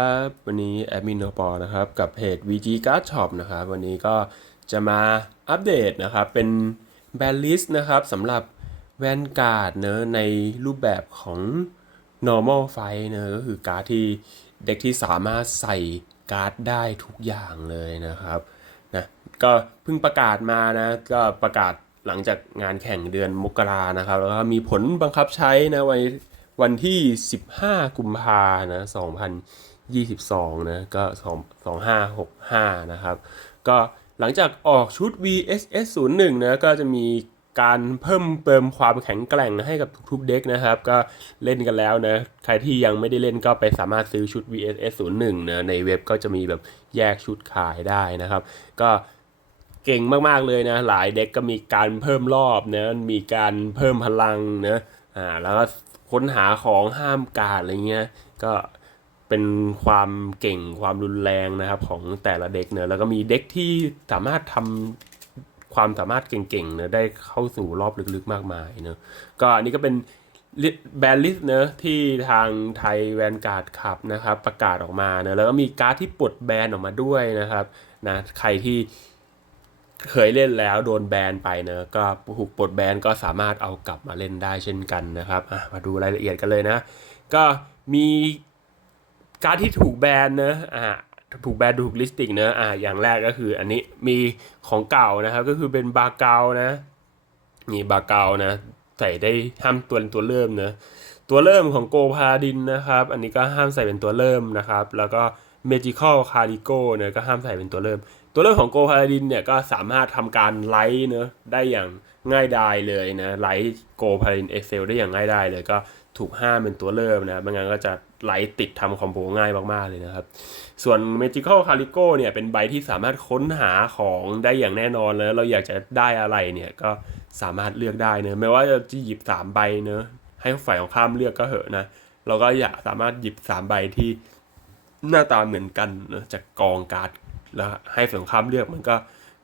ครับวันนี้แอดมินโนปอนะครับกับเพจ VG Card Shop นะครับวันนี้ก็จะมาอัปเดตนะครับ เป็นแบนลิสต์นะครับสำหรับแวนการ์ดเนอะในรูปแบบของ normal fight เนอะก็คือการ์ดที่เด็กที่สามารถใส่การ์ดได้ทุกอย่างเลยนะครับนะก็เพิ่งประกาศมานะ ก็ประกาศหลังจากงานแข่งเดือนมกรานะครับ แล้วก็มีผลบังคับใช้นะวันวันที่ 15 กุมภานะ 22 นะ ก็ 2 2565 นะครับ ก็หลังจากออกชุด VSS 01 นะ ก็จะมีการเพิ่มเติมความแข็งแกร่งให้กับทุกๆเด็กนะครับ ก็เล่นกันแล้วนะ ใครที่ยังไม่ได้เล่นก็ไปสามารถซื้อชุด VSS 01 นะ ในเว็บก็จะมีแบบแยกชุดขายได้นะครับ ก็เก่งมากๆเลยนะ หลายเด็กก็มีการเพิ่มรอบนะ มีการเพิ่มพลังนะ อ่า แล้วก็ค้นหาของห้ามการอะไรเงี้ย ก็ เป็นความเก่งความรุนแรงนะครับของแต่ละเด็กเนอะแล้วก็มีเด็กที่สามารถทำความสามารถเก่งๆเนอะได้เข้าสู่รอบลึกๆมากมายเนอะก็อันนี้ก็เป็นแบนลิสเนอะที่ทางไทยแวนการ์ดขับนะครับ ประกาศออกมาเนอะแล้วก็มีการ์ดที่ปลดแบนออกมาด้วยนะครับนะใครที่เคยเล่นแล้วโดนแบนไปเนอะก็ถูกปลดแบนก็สามารถเอากลับมาเล่นได้เช่นกันนะครับมาดูรายละเอียดกันเลยนะ ก็มี การดที่ถูกแบนเนอะอ่าถูกแบนถูกลิสติกเนอะอ่าอย่างแรกก็คือ อันนี้มีของเก่านะครับ ก็คือเป็นบาเกานะนี่บาเกานะใส่ได้ห้ามตัวตัวเริ่มเนอะตัวเริ่มของโกพาดินนะครับ อันนี้ก็ห้ามใส่เป็นตัวเริ่มนะครับ แล้วก็เมจิคอลคาริโกเนี่ยก็ห้ามใส่เป็นตัวเริ่ม ตัวเริ่มของโกพาดินเนี่ยก็สามารถทำการไลท์เนอะได้อย่างง่ายดายเลยนะไลท์โกพาดินเอ็กเซลได้อย่างง่ายดายเลยก็ถูกห้ามเป็นตัวเริ่มนะไม่งั้นก็จะ ไหลติดทำคอมโบง่ายมาก ๆ เลยนะครับ ส่วน Magical Calico เนี่ยเป็นใบที่สามารถค้นหาของได้อย่างแน่นอนแล้วเราอยากจะได้อะไรเนี่ยก็สามารถเลือกได้เนอะไม่ว่าจะหยิบ 3 ใบเนอะให้ฝ่ายของข้ามเลือกก็เหอะนะ เราก็อยากสามารถหยิบ 3 ใบที่หน้าตาเหมือนกันเนอะจากกองการ์ดแล้วให้ฝ่ายของข้ามเลือกมันก็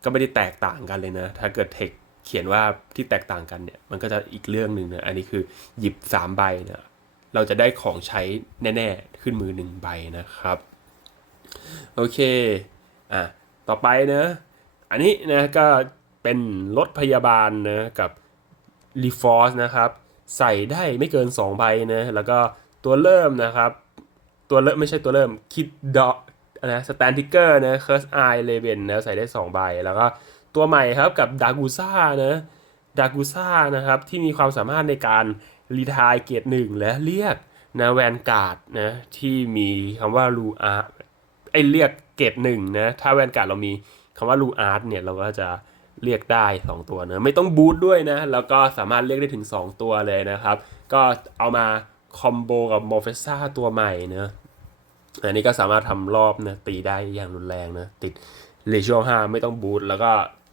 ก็ไม่ได้แตกต่างกันเลยนะ ถ้าเกิดเทคเขียนว่าที่แตกต่างกันเนี่ยมันก็จะอีกเรื่องหนึ่งนะอันนี้คือหยิบ 3 ใบนะ เราจะได้ของใช้แน่ๆ ขึ้นมือหนึ่งใบนะครับ โอเค อะ ต่อไปเนะ อันนี้นะก็เป็นรถพยาบาลนะกับ r e f o r c e นะครับ ใส่ได้ไม่เกิน 2 ใบนะ แล้วก็ตัวเริ่มนะครับ ตัวเริ่มไม่ใช่ตัวเริ่มคิดดอกนะสแตนติกเกอร์นะ Curse Eye l e v e n นะใส่ได้ 2 ใบ แล้วก็ตัวใหม่ครับกับดากูซ่านะดากูซ่านะครับที่มีความสามารถในการ รีทายเกตหนึ่งและเรียกนะแวนการ์ดนะที่มีคำว่าลูอาร์ไอเรียกเกรดหนึ่งนะถ้าแวนการ์ดเรามีคำว่าลูอาร์ตเนี่ยเราก็จะเรียกได้ 2 ตัวนะไม่ต้องบูทด้วยนะ แล้วก็สามารถเรียกได้ถึง 2 ตัวเลยนะครับ ก็เอามาคอมโบกับโมเฟซ่าตัวใหม่นะอันนี้ก็สามารถทำรอบนะตีได้อย่างรุนแรงนะ ติดเลเชอห้าไม่ต้องบูทแล้วก็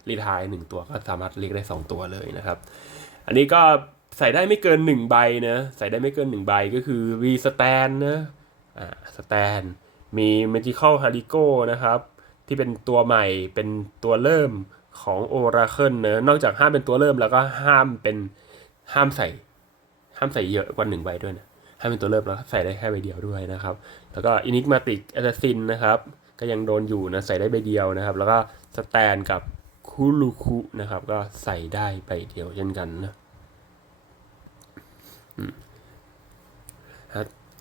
รีทายหนึ่งตัวก็สามารถเรียกได้ 2 ตัวเลยนะครับ อันนี้ก็ ใส่ได้ไม่เกิน1ใบนะใส่ได้ไม่เกิน1ใบก็คือ V stand นะอ่าสแตนมี Magical h a r i c o นะครับ ที่เป็นตัวใหม่เป็นตัวเริ่มของ Oracle เนะนอกจากห้ามเป็นตัวเริ่มแล้วก็ห้ามเป็นห้ามใส่ ห้ามใส่เยอะกว่าหนึ่งใบด้วยนะห้ามเป็นตัวเริ่มแล้วใส่ได้แค่ใบเดียวด้วยนะครับ แล้วก็ Enigmatic Assassin นะครับ ก็ยังโดนอยู่นะใส่ได้ใบเดียวนะครับ แล้วก็สแตนกับคูลูคุนะครับ ก็ใส่ได้ใบเดียวเช่นกันนะ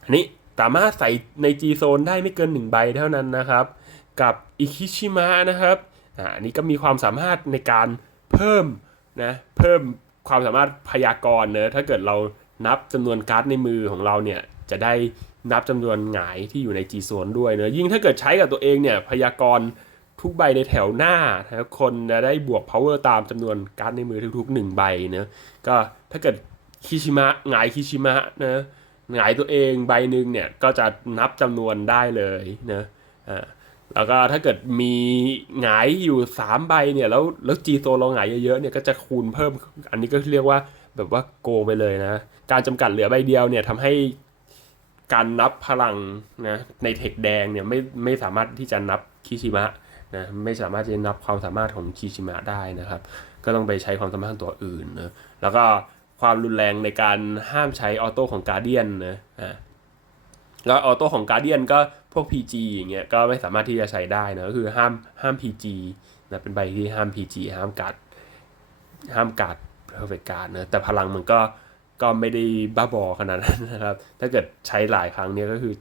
อันนี้สามารถใส่ใน G Zone ได้ไม่เกิน 1 ใบเท่านั้นนะครับ กับอิคิชิมะนะครับอันนี้ก็มีความสามารถในการเพิ่มนะเพิ่มความสามารถพยากรณ์เนอะถ้าเกิดเรานับจำนวนการ์ดในมือของเราเนี่ยจะได้นับจำนวนหงายที่อยู่ใน G Zone ด้วยเนอะยิ่งถ้าเกิดใช้กับตัวเองเนี่ยพยากรณ์ทุกใบในแถวหน้านะคนจะได้บวก power ตามจำนวนการ์ดในมือทุกๆ1ใบเนอะก็ถ้าเกิดคิชิมะหงายคิชิมะนะ หงายตัวเองใบหนึ่งเนี่ยก็จะนับจำนวนได้เลยนะอ่าแล้วก็ถ้าเกิดมีหงายอยู่ 3 ใบเนี่ยแล้วแล้วจีโซเราหงายเยอะๆเนี่ยก็จะคูณเพิ่ม อันนี้ก็เรียกว่าแบบว่าโกงไปเลยนะ การจำกัดเหลือใบเดียวเนี่ยทำให้การนับพลังนะในเทคแดงเนี่ยไม่ไม่สามารถที่จะนับคิชิมะนะไม่สามารถจะนับความสามารถของคิชิมะได้นะครับ ก็ต้องไปใช้ความสามารถตัวอื่นนะแล้วก็ ความรุนแรงในการห้ามใช้ออโต้ของการเดียนนะอ่าแล้วออโต้ของการเดียนก็พวก PG อย่างเงี้ยก็ไม่สามารถที่จะใช้ได้นะก็คือห้ามห้าม PG นะเป็นใบที่ห้าม PG ห้ามการ์ดห้ามการ์ด perfect card นะแต่พลังมันก็ก็ไม่ได้บ้าบอขนาดนั้นนะครับ ถ้าเกิดใช้หลายครั้งเนี้ยก็คือ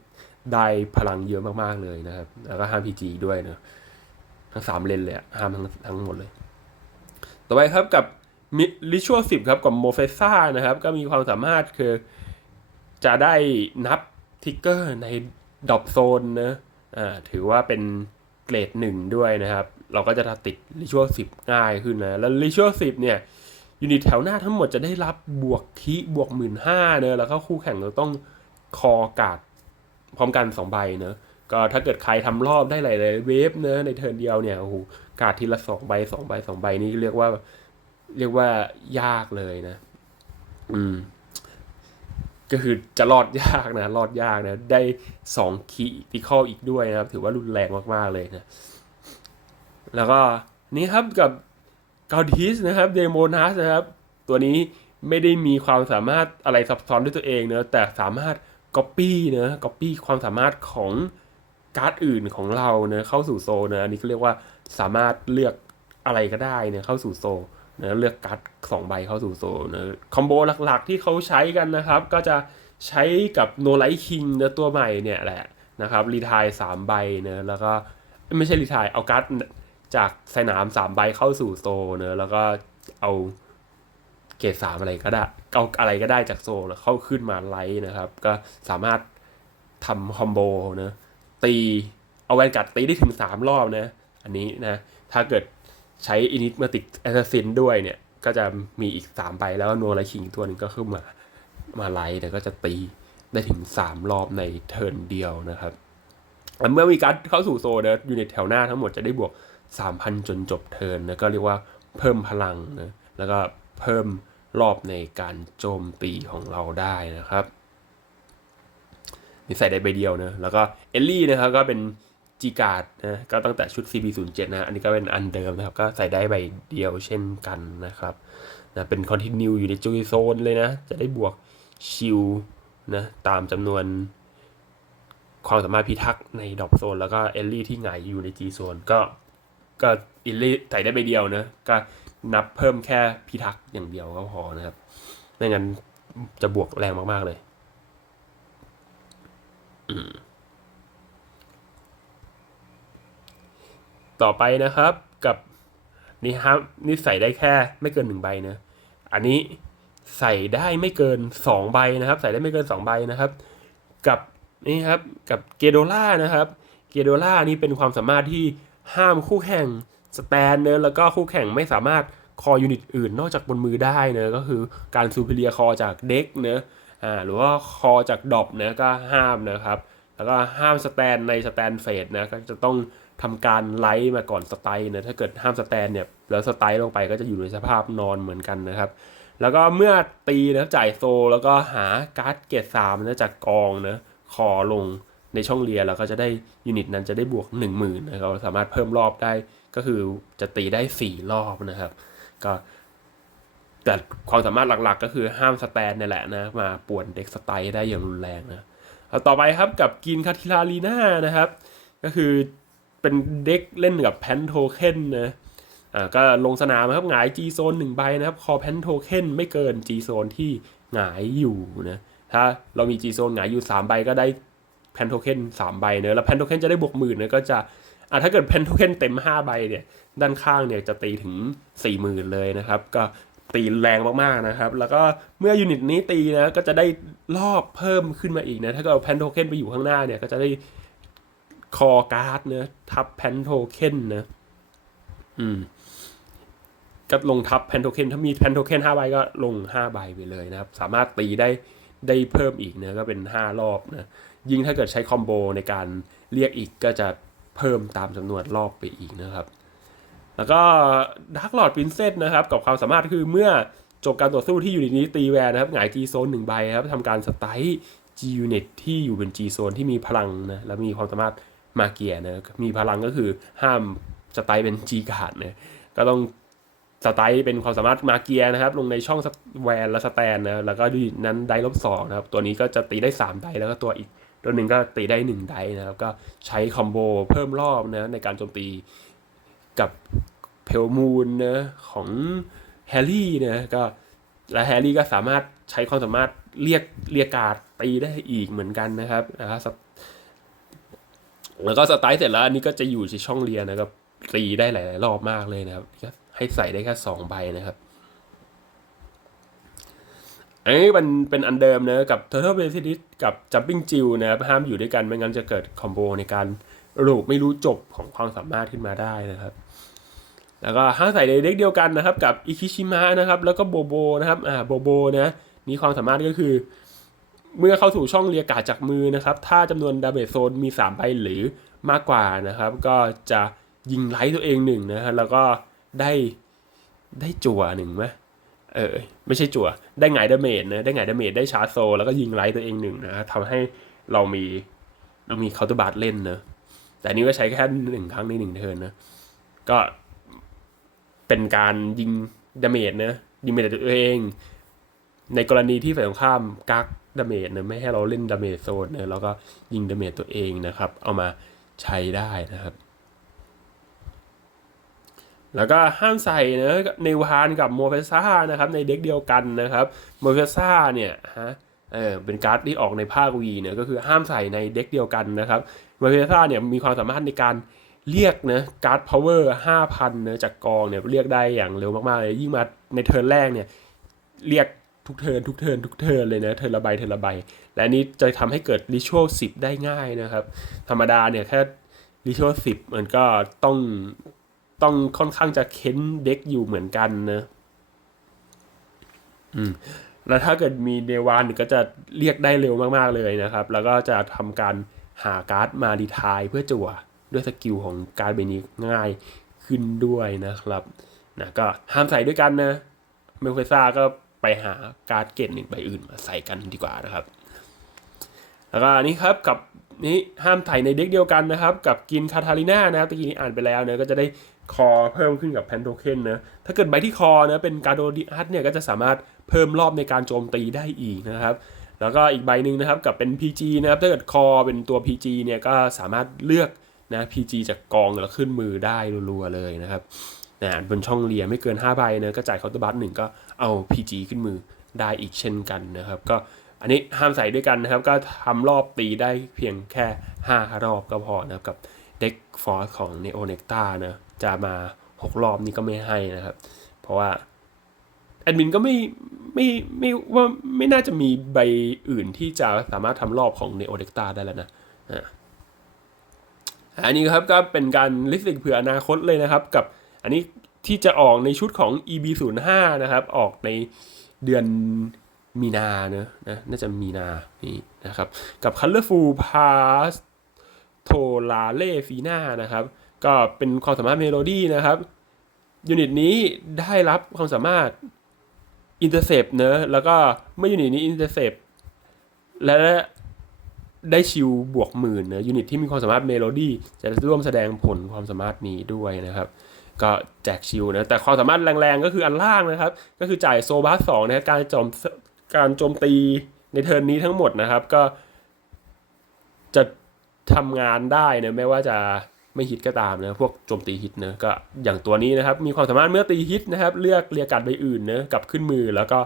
ได้พลังเยอะมากๆเลยนะครับ แล้วก็ห้าม PG ด้วยนะทั้งสามเลนเลยอะห้ามทั้งทั้งหมดเลย ต่อไปครับกับ มิลิชัวสิบครับกับโมเฟซ่านะครับ ก็มีความสามารถคือจะได้นับทิกเกอร์ในดอปโซนนะอ่าถือว่าเป็นเกรดหนึ่งด้วยนะครับ เราก็จะติดลิชัวสิบง่ายขึ้นนะ แล้วลิชัวสิบเนี่ยยูนิตแถวหน้าทั้งหมดจะได้รับบวกคีบวกหมื่นห้าเนอะแล้วก็คู่แข่งเราต้องคอกาดพร้อมกันสองใบเนอะก็ถ้าเกิดใครทำรอบได้หลายๆเวฟเนอะในเทิร์นเดียวเนี่ยโอ้โหกาดทีละสองใบสองใบสองใบนี่เรียกว่า เรียกว่ายากเลยนะ อืม ก็คือจะรอดยากนะ รอดยากนะ ได้สองคีติคอลอีกด้วยนะครับ ถือว่ารุนแรงมาก ๆ เลยนะ แล้วก็นี่ครับกับกาดิสนะครับเดโมนัสนะครับ ตัวนี้ไม่ได้มีความสามารถอะไรซับซ้อนด้วยตัวเองเนะแต่สามารถ Copy เนะ Copy ความสามารถของการ์ดอื่นของเราเนะเข้าสู่โซนะอันนี้ก็เรียกว่าสามารถเลือกอะไรก็ได้เนะเข้าสู่โซ นะเลือกการ์ดสองใบเข้าสู่โซลนะคอมโบหลักๆที่เขาใช้กันนะครับ ก็จะใช้กับโนไลท์คิงเนะตัวใหม่เนี่ยแหละนะครับรีทายสามใบเนะแล้วก็ไม่ใช่รีทายเอาการ์ดจากสนามสามใบเข้าสู่โซลเนะแล้วก็เอาเกรดสามอะไรก็ได้เอาอะไรก็ได้จากโซลแล้วเข้าขึ้นมาไลท์นะครับ ก็สามารถทำคอมโบนะตีเอาแวนกัดตีได้ถึงสามรอบนะ อันนี้นะถ้าเกิด ใช้อินิตมาติดแอสซัสซินด้วยเนี่ย ก็จะมีอีกสามใบ แล้วก็โนไลคิงตัวหนึ่งก็ขึ้นมา มาไลท์แล้วก็จะตีได้ถึงสามรอบในเทิร์นเดียวนะครับเมื่อมีการเข้าสู่โซลนะยู่ในแถวหน้าทั้งหมดจะได้บวก 3,000 จนจบเทิร์นนะก็เรียกว่าเพิ่มพลังนะแล้วก็เพิ่มรอบในการโจมตีของเราได้นะครับนี่ใส่ได้ใบเดียวนะแล้วก็เอลลี่นะครับก็เป็น จีการ์ดนะก็ตั้งแต่ชุด CB07 นะอันนี้ก็เป็นอันเดิมนะครับ ก็ใส่ได้ใบเดียวเช่นกันนะครับนะเป็นคอนติเนียอยู่ในจูโซนเลยนะ จะได้บวกชิลนะตามจำนวนความสามารถพิทักษ์ในดอปโซน แล้วก็เอลลี่ที่หงายอยู่ใน G โซนก็ก็อลลี่ใส่ได้ใบเดียวนะ ก็นับเพิ่มแค่พิทักษ์อย่างเดียวก็พอนะครับไม่งั้นจะบวกแรงมาก ๆ เลย อืม ต่อไปนะครับ กับนี่ครับนี่ใส่ได้แค่ไม่เกินหนึ่งใบนะอันนี้ใส่ได้ไม่เกินสองใบนะครับ ใส่ได้ไม่เกินสองใบนะครับ กับนี่ครับกับเกโดล่านะครับ เกโดล่านี่เป็นความสามารถที่ห้ามคู่แข่งสแตนเนอะแล้วก็คู่แข่งไม่สามารถคอยูนิตอื่นนอกจากบนมือได้เนอะก็คือการซูเปเรียคอจากเด็กเนอะอ่าหรือว่าคอจากดอปเนอะก็ห้ามนะครับ แล้วก็ห้ามสแตนในสแตนเฟสนะก็จะต้อง ทำการไลท์มาก่อนสไตล์นะถ้าเกิดห้ามสแตนเนี่ยแล้วสไตล์ลงไปก็จะอยู่ในสภาพนอนเหมือนกันนะครับ แล้วก็เมื่อตีนะจ่ายโซแล้วก็หาการ์ดเกรดสามนะจากกองนะคอลงในช่องเรียนแล้วก็จะได้ยูนิตนั้นจะได้บวก 1 0,000นะครับสามารถเพิ่มรอบได้ก็คือจะตีได้ 4 รอบนะครับ ก็แต่ความสามารถหลักๆ ก็คือห้ามสแตนนี่แหละนะมาป่วนเด็กสไตล์ได้อย่างรุนแรงนะเอาต่อไปครับกับกินคาทิลาลีน่านะครับ ก็คือ เป็นเด็กเล่นกับแพนโทเค็นนะอ่าก็ลงสนามนะครับหงาย G โซนหนึ่งใบนะครับ คอแพนโทเค็นไม่เกิน G โซนที่หงายอยู่นะถ้าเรามี G โซนหงายอยู่ 3 ใบก็ได้แพนโทเค็น3ใบเนอะแล้วแพนโทเค็นจะได้บวกหมื่นนะก็จะอ่าถ้าเกิดแพนโทเค็นเต็ม 5 ใบเนี่ยด้านข้างเนี่ยจะตีถึง 4 0,000เลยนะครับ ก็ตีแรงมากๆนะครับ แล้วก็เมื่อยูนิตนี้ตีนะก็จะได้รอบเพิ่มขึ้นมาอีกนะถ้าเกิดเอาแพนโทเค็นไปอยู่ข้างหน้าเนี่ยก็จะได้ คอการ์ดเนะทับแพนโทเค็นนะอืมก็ลงทับแพนโทเค็นถ้ามีแพนโทเค็น5ใบก็ลง5ใบไปเลยนะครับ สามารถตีได้ได้เพิ่มอีกนะก็เป็น5รอบนะยิ่งถ้าเกิดใช้คอมโบในการเรียกอีกก็จะเพิ่มตามจำนวนรอบไปอีกนะครับ แล้วก็ดักหลอดปินเซสนะครับ กับความสามารถคือเมื่อจบการต่อสู้ที่อยู่ในนี้ตีแวนนะครับหงาย G โซนหนึ่งใบครับทำการสไตล์ G unit ที่อยู่เป็น G โซนที่มีพลังนะแล้วมีความสามารถ มาเกียนะมีพลังก็คือห้ามสไตล์เป็น G การ์ดนะก็ต้องสไตล์เป็นความสามารถมาเกียนะครับ ลงในช่องแวนและสแตนนะแล้วก็ดูนั้นได้ลบสองนะครับ ตัวนี้ก็จะตีได้ 3 ไดแล้วก็ตัวอีก ตัวหนึ่งก็ตีได้หนึ่งไดนะครับ ก็ใช้คอมโบเพิ่มรอบนะในการโจมตีกับเพลมูนนะของแฮร์รี่นะก็และแฮร์รี่ก็สามารถใช้ความสามารถเรียกเรียกการ์ดตีได้อีกเหมือนกันนะครับนะครับ แล้วก็สไตล์เสร็จแล้วอันนี้ก็จะอยู่ที่ช่องเรียนนะครับตีได้หลาย ๆ รอบมากเลยนะครับ ให้ใส่ได้แค่สองใบนะครับอันนี้มันเป็นอันเดิมนะกับ Turtle b a s i l i s กับ Jumping Jill นะครับห้ามอยู่ด้วยกันไม่งั้นจะเกิดคอมโบในการลูกไม่รู้จบของความสามารถขึ้นมาได้นะครับ แล้วก็ห้ามใส่ในเด็กเดียวกันนะครับ กับอิคิชิมะนะครับ แล้วก็โบโบนะครับอ่าโบโบนะมีความสามารถก็คือ เมื่อเข้าสู่ช่องเรียกาจากมือนะครับ ถ้าจำนวนดาเมจโซนมี 3 ใบหรือมากกว่านะครับ ก็จะยิงไลท์ตัวเองหนึ่งนะฮะแล้วก็ได้ได้จั่วหนึ่งไหมเออไม่ใช่จั่ว ได้ไงดาเมจนะ ได้ไงดาเมจได้ชาร์จโซ แล้วก็ยิงไลท์ตัวเองหนึ่งนะทำให้เรามีเรามีเคาน์เตอร์บาร์เล่นนะแต่นนี้ก็ใช้แค่หนึ่งครั้งในหนึ่งเทิร์นนะ ก็เป็นการยิงดาเมจนะยิงเมจตัวเอง ในกรณีที่ฝ่ายตรงข้ามกัก ดาเมจนะไม่ให้เราเล่นดาเมจโซนนะแล้วก็ยิงดาเมจตัวเองนะครับ เอามาใช้ได้นะครับ แล้วก็ห้ามใส่นะเนวานกับโมเฟซ่านะครับ ในเด็กเดียวกันนะครับโมเฟซ่าเนี่ยฮะเออเป็นการ์ดที่ออกในภาควีเนี่ยก็คือห้ามใส่ในเด็กเดียวกันนะครับโมเฟซ่าเนี่ยมีความสามารถในการเรียกนะการ์ดพาวเวอร์ห้าพันนะจากกองเนี่ยเรียกได้อย่างเร็วมากๆเลยยิ่งมาในเทิร์นแรกเนี่ยเรียก ทุกเทิร์นทุกเทิร์นทุกเทิร์นเลยนะเทิร์นละใบเทิร์นละใบและนี้จะทำให้เกิดริชวลสิบได้ง่ายนะครับ ธรรมดาเนี่ยแค่ริชวลสิบมันก็ต้องต้องค่อนข้างจะเค้นเด็กอยู่เหมือนกันนะอืมแล้วถ้าเกิดมีเดวานก็จะเรียกได้เร็วมากๆเลยนะครับ แล้วก็จะทำการหาการ์ดมาดีทายเพื่อจั่วด้วยสกิลของการ์ดใบนี้ง่ายขึ้นด้วยนะครับนะก็ห้ามใส่ด้วยกันนะเมลเฟซ่าก็ ไปหาการ์ดเกตหนึ่งใบอื่นมาใส่กันดีกว่านะครับ แล้วก็นี้ครับกับนี้ห้ามใส่ในเด็กเดียวกันนะครับ กับกินคาทาลิน่านะครับตะกี้นี้อ่านไปแล้วเนะก็จะได้คอเพิ่มขึ้นกับแพนโทเคนนะถ้าเกิดใบที่คอนะเป็นการโดดิอัสเนี่ยก็จะสามารถเพิ่มรอบในการโจมตีได้อีกนะครับ แล้วก็อีกใบหนึ่งนะครับกับเป็น PG นะครับถ้าเกิดคอเป็นตัว PG เนี่ยก็สามารถเลือกนะ PG จากกองแล้วขึ้นมือได้รัวๆเลยนะครับ นะบนช่องเรียไม่เกิน5ใบนะก็จ่ายเคาน์เตอร์บัตหนึ่งก็เอา PG ขึ้นมือได้อีกเช่นกันนะครับ ก็อันนี้ห้ามใส่ด้วยกันนะครับ ก็ทำรอบตีได้เพียงแค่ 5 รอบก็พอนะครับกับเด็กฟอร์สของ n e o n e c t a นะจะมา 6 รอบนี้ก็ไม่ให้นะครับ เพราะว่าแอดมินก็ไม่ไม่ไม่ว่าไม่น่าจะมีใบอื่นที่จะสามารถทำรอบของ n e o n e c t a ได้แล้วนะอ่าอันนี้ครับก็เป็นการลิสต์เผื่ออนาคตเลยนะครับกับ อันนี้ที่จะออกในชุดของ EB05 นะครับ ออกในเดือนมีนาเนอะนะน่าจะมีนานี่นะครับ กับ Colorful Pass โทลาเล่ฟีน่านะครับ ก็เป็นความสามารถเมโลดี้นะครับ ยูนิตนี้ได้รับความสามารถ Intercept เนอะแล้วก็เมื่อยูนิตนี้ Intercept และได้ชิลบวกหมื่นนะยูนิตที่มีความสามารถเมโลดี้จะร่วมแสดงผลความสามารถนี้ด้วยนะครับ ก็แจกชิลนะ แต่ความสามารถแรงๆ ก็คืออันล่างนะครับ ก็คือจ่ายโซบัสสองนะการโจมการโจมตีในเทิร์นนี้ทั้งหมดนะครับ ก็จะทำงานได้นะไม่ว่าจะไม่ฮิตก็ตามนะพวกโจมตีฮิตนะก็อย่างตัวนี้นะครับ มีความสามารถเมื่อตีฮิตนะครับ เลือกเรียกการใบอื่นนะกับขึ้นมือแล้วก็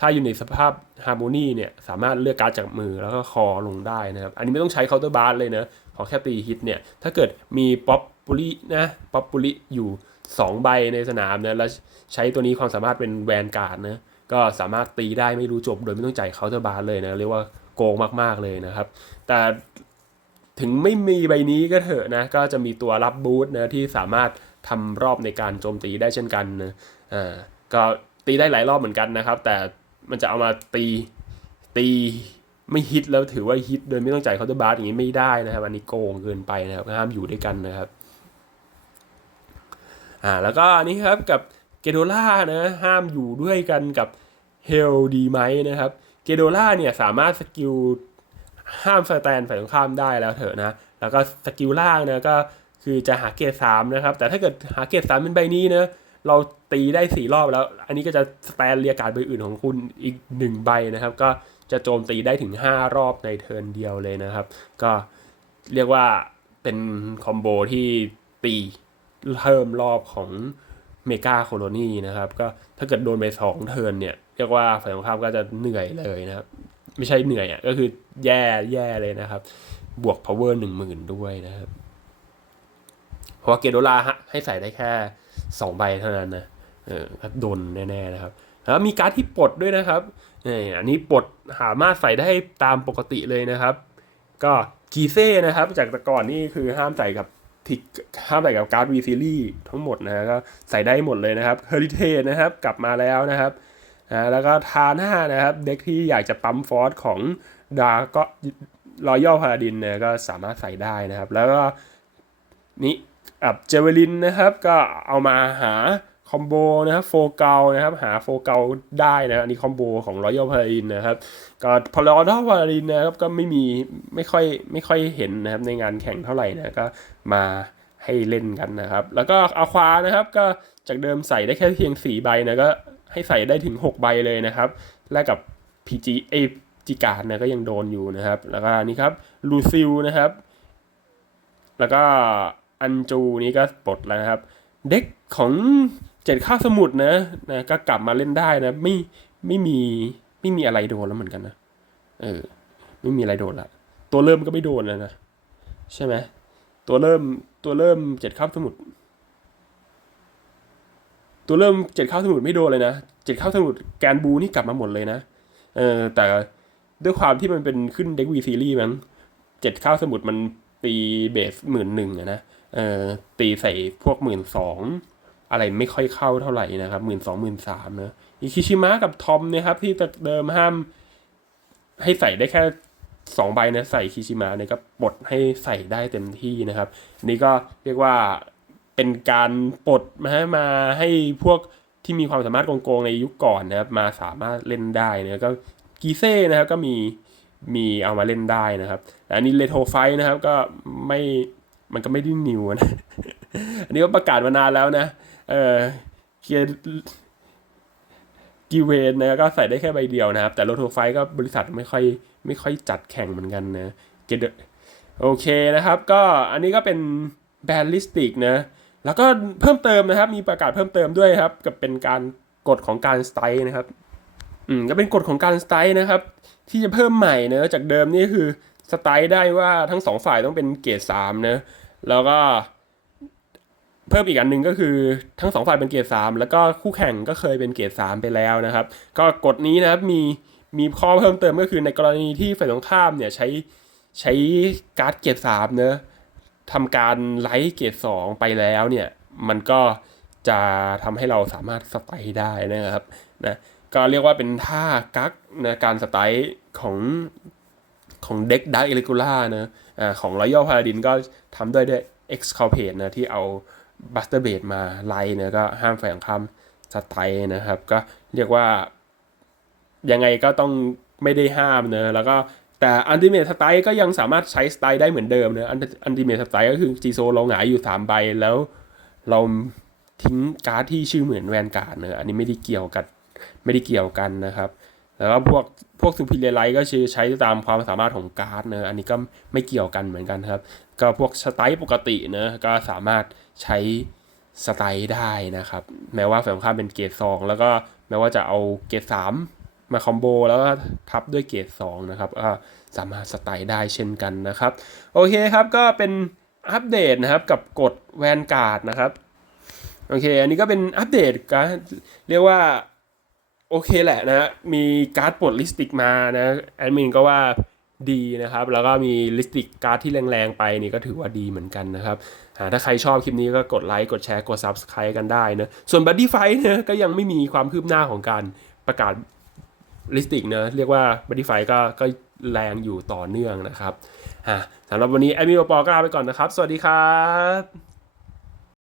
ถ้าอยู่ในสภาพฮาร์โมนีเนี่ยสามารถเลือกการจากมือแล้วก็คอลงได้นะครับ อันนี้ไม่ต้องใช้เคาน์เตอร์บาร์เลยนะขอแค่ตีฮิตเนี่ยถ้าเกิดมีป๊อปปูลินะป๊อปปูลิอยู่ 2ใบในสนามนะแล้วใช้ตัวนี้ความสามารถเป็นแวนการ์ดนะก็สามารถตีได้ไม่รู้จบโดยไม่ต้องจ่ายเคาน์เตอร์บาร์เลยนะเรียกว่าโกงมากๆเลยนะครับ แต่ถึงไม่มีใบนี้ก็เถอะนะก็จะมีตัวรับบูทนะที่สามารถทำรอบในการโจมตีได้เช่นกันนะอ่าก็ตีได้หลายรอบเหมือนกันนะครับ แต่มันจะเอามาตีตีไม่ฮิตแล้วถือว่าฮิตโดยไม่ต้องจ่ายเคาน์เตอร์บาร์อย่างนี้ไม่ได้นะครับ อันนี้โกงเกินไปนะครับห้ามอยู่ด้วยกันนะครับ อ่าแล้วก็อันนี้ครับกับเกโดล่านะห้ามอยู่ด้วยกันกับเฮลดีไหมนะครับเกโดล่าเนี่ยสามารถสกิลห้ามสแตนฝ่ายตรงข้ามได้แล้วเถอะนะ แล้วก็สกิลล่างนะก็คือจะหาเกรดสามนะครับ แต่ถ้าเกิดหาเกรดสามเป็นใบนี้นะเราตีได้สี่รอบแล้ว อันนี้ก็จะสแตนเรียการใบอื่นของคุณอีกหนึ่งใบนะครับ ก็จะโจมตีได้ถึง5รอบในเทิร์นเดียวเลยนะครับ ก็เรียกว่าเป็นคอมโบที่ตี เพิ่มรอบของเมกาโคโลนีนะครับ ก็ถ้าเกิดโดนไปสองเทิร์นเนี่ยเรียกว่าฝ่ายตรงข้ามก็จะเหนื่อยเลยนะครับ ไม่ใช่เหนื่อยอะก็คือแย่แย่เลยนะครับ บวก power หนึ่งหมื่นด้วยนะครับ เพราะว่าเกโดลาฮะให้ใส่ได้แค่สองใบเท่านั้นนะเออโดนแน่ๆนะครับแล้วมีการ์ดที่ปลดด้วยนะครับนี่อันนี้ปลดสามารถใส่ได้ตามปกติเลยนะครับ ก็กีเซ่นะครับ จากแต่ก่อนนี่คือห้ามใส่กับ ทิกห้ามใส่กับการ์ดวีซีรีส์ทั้งหมดนะก็ใส่ได้หมดเลยนะครับเฮอริเทนะครับกลับมาแล้วนะครับนะแล้วก็ทาหน้านะครับ เด็กที่อยากจะปั๊มฟอสของดาก็รอยัลพาราดินเนี่ยก็สามารถใส่ได้นะครับ แล้วก็นี่อับเจเวลินนะครับ ก็เอามาหา คอมโบนะครับโฟเกลนะครับหาโฟเกลได้นะอันนี้คอมโบของรอยัลพาราดินนะครับก็พอรอยัลพาราดินนะครับก็ไม่มีไม่ค่อยไม่ค่อยเห็นนะครับในงานแข่งเท่าไหร่นะก็มาให้เล่นกันนะครับ แล้วก็อาควานะครับก็จากเดิมใส่ได้แค่เพียง 4 ใบนะก็ให้ใส่ได้ถึง 6 ใบเลยนะครับ แลกกับ PG เอจิการนะก็ยังโดนอยู่นะครับ แล้วก็นี่ครับลูซิลนะครับ แล้วก็อันจูนี่ก็ปลดแล้วนะครับ เด็กของ เจ็ดข้าวสมุทรนะนะก็กลับมาเล่นได้นะไม่ไม่มีไม่มีอะไรโดนแล้วเหมือนกันนะเออไม่มีอะไรโดนละตัวเริ่มก็ไม่โดนแล้วนะใช่ไหมตัวเริ่มตัวเริ่มเจ็ดข้าวสมุทรตัวเริ่มเจ็ดข้าวสมุทรไม่โดนเลยนะเจ็ดข้าวสมุทรแกนบูนี่กลับมาหมดเลยนะเออแต่ด้วยความที่มันเป็นขึ้นเด็กวีซีรีส์มั้งเจ็ดข้าวสมุทรมันตีเบสหมื่นหนึ่งนะเออตีใส่พวกหมื่นสอง อะไรไม่ค่อยเข้าเท่าไหร่นะครับหมื่นสองหมื่นสามเนะอิคิชิมะกับทอมนะครับ ที่เดิมห้ามให้ใส่ได้แค่สองใบนะใส่คิชิมะเนี่ยก็ปลดให้ใส่ได้เต็มที่นะครับ นี่ก็เรียกว่าเป็นการปลดมาให้มาให้พวกที่มีความสามารถโกงๆในยุคก่อนนะครับ มาสามารถเล่นได้นะก็กีเซ่นะครับก็มีมีเอามาเล่นได้นะครับแต่อันนี้เลโทไฟนะครับก็ไม่มันก็ไม่ได้นิวนะ อันนี้ก็ประกาศมานานแล้วนะ เออเกียกีเวนนะก็ใส่ได้แค่ใบเดียวนะครับ แต่โลโทไฟก็บริษัทไม่ค่อยไม่ค่อยจัดแข่งเหมือนกันนะเกดโอเคนะครับ ก็อันนี้ก็เป็นแบนลิสติกนะแล้วก็เพิ่มเติมนะครับ มีประกาศเพิ่มเติมด้วยครับ กับเป็นการกฎของการสไตล์นะครับ อืมก็เป็นกฎของการสไตล์นะครับ ที่จะเพิ่มใหม่เนะจากเดิมนี่คือสไตล์ได้ว่าทั้งสองฝ่ายต้องเป็นเกรดสามนะแล้วก็ เพิ่มอีกอันหนึ่งก็คือทั้งสองฝ่ายเป็นเกรดสามแล้วก็คู่แข่งก็เคยเป็นเกรดสามไปแล้วนะครับ ก็กฎนี้นะครับมีมีข้อเพิ่มเติมก็คือในกรณีที่ฝ่ายตรงข้ามเนี่ยใช้ใช้การ์ดเกรดสามเนอะทำการไลท์เกรดสองไปแล้วเนี่ยมันก็จะทำให้เราสามารถสไตล์ได้นะครับนะก็เรียกว่าเป็นท่ากักนะการสไตล์ของของเด็กดักเอลิกูล่านะอ่าของรอยัลพาราดินก็ทำด้วยด้วย e x c a l p a t e นะที่เอา บัสเตอร์เบดมาไล่นะก็ห้ามแฝงคำสไตล์นะครับ ก็เรียกว่า ยังไงก็ต้องไม่ได้ห้ามเนอะแล้วก็แต่อันติเมทสไตล์ก็ยังสามารถใช้สไตล์ได้เหมือนเดิมเนอะอันติเมทสไตล์ก็คือจีโซเราหงายอยู่ 3 ใบแล้วเราทิ้งการ์ดที่ชื่อเหมือนแวนการ์ดเนอะอันนี้ไม่ได้เกี่ยวกันไม่ได้เกี่ยวกันนะครับ แล้วก็พวกพวกซูพิเรไลท์ก็คือใช้ตามความสามารถของการ์ดเนอะอันนี้ก็ไม่เกี่ยวกันเหมือนกันครับ ก็พวกสไตล์ปกติเนอะก็สามารถ ใช้สไตล์ได้นะครับ แม้ว่าฝ่ายงข้ามเป็นเกรดสองแล้วก็แม้ว่าจะเอาเกรดสามมาคอมโบแล้วก็ทับด้วยเกรดสองนะครับก็สามารถสไตล์ได้เช่นกันนะครับ โอเคครับก็เป็นอัปเดตนะครับกับกฎแวนการ์ดนะครับโอเค อันนี้ก็เป็นอัปเดตการเรียกว่า โอเคแหละนะ มีการ์ดปลดลิสติกมานะ แอดมินก็ว่า ดีนะครับ แล้วก็มีลิสติกการ์ดที่แรงๆไปนี่ก็ถือว่าดีเหมือนกันนะครับถ้าใครชอบคลิปนี้ก็กดไลค์กดแชร์กด Subscribe กันได้นะส่วน Buddy Fight นะก็ยังไม่มีความคืบหน้าของการประกาศลิสติกนะเรียกว่า b u d ดี้ไฟก็ก็แรงอยู่ต่อเนื่องนะครับสำหรับวันนี้แอมินปอก็ลาไปก่อนนะครับ สวัสดีครับ